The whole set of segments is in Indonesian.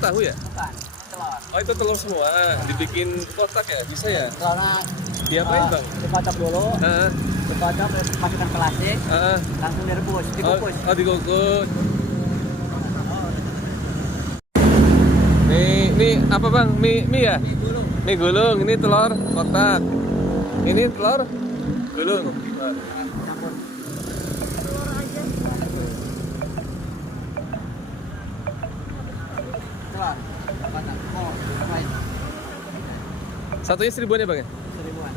tahu ya? Bukan, telur. Oh itu telur semua, dibikin kotak ya? Bisa ya? Telurnya Diapain bang? dikocok dulu, dikocok, masukkan plastik, langsung direbus, dikukus. Oh dikukus. Nih apa bang? Mie ya? Mie gulung. Ini telur kotak. Ini telur gulung. Campur. Telur, kotak. Oh, lain. Satunya 1000-an ya bang ya? 1000-an.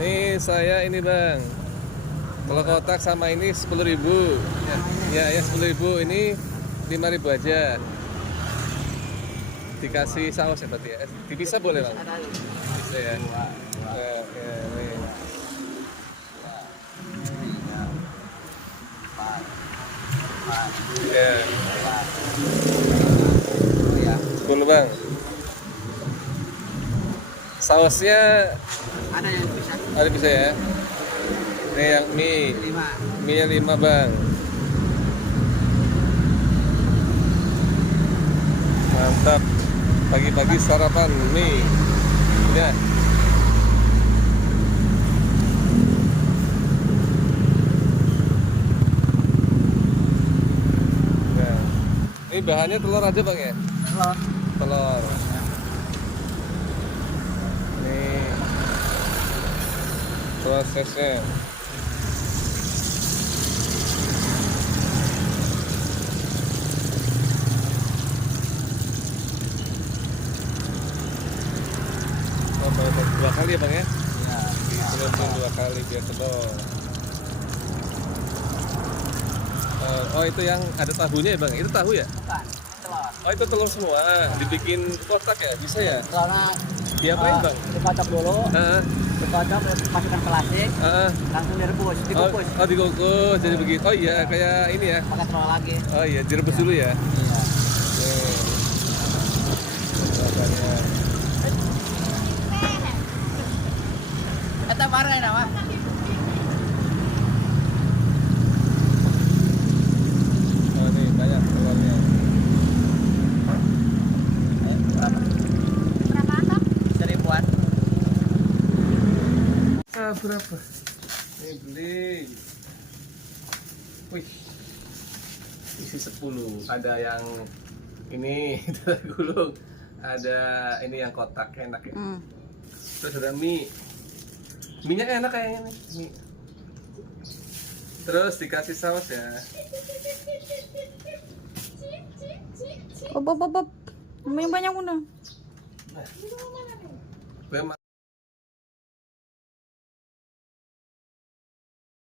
Nih saya ini bang, kalau kotak sama ini 10.000. Ya 10.000, ini 5.000 aja. Dikasih saus ya berarti ya? Dipisah boleh bang? Bisa ya? Oke, nih. Ya, 10 bang. Sausnya Ada yang bisa. ada bisa ya? Ini yang mie. 5. Mie 5 bang. Mantap. Pagi-pagi sarapan mie. Ya. Nah. Ini bahannya telur aja bang ya? Telur. Telur. Ini prosesnya. Dua kali ya bang ya? Belum 2 kali biar telur. Oh itu yang ada tahunya ya bang? Itu tahu ya? Bukan, telur. Oh itu telur semua, dibikin kotak ya? Bisa ya? Telurnya Diapain bang? dikocok dulu, dikocok, masukkan plastik, langsung direbus, dikukus. Oh dikukus, jadi begitu. Oh iya, kayak ini ya? Pakai telur lagi. Oh iya, direbus dulu ya? Iya. Rasanya. Eta bareng ya, Pak. Oh ini banyak telurnya. Berapa atap? 1000-an. Berapa? Ini beli. Wih. Isi 10. Ada yang ini gulung. Ada ini yang kotak enak ya. Terus ada mie. Minyak enak kayaknya nih. Mie. Terus dikasih saus ya. Bob, yang banyak udah. Nah.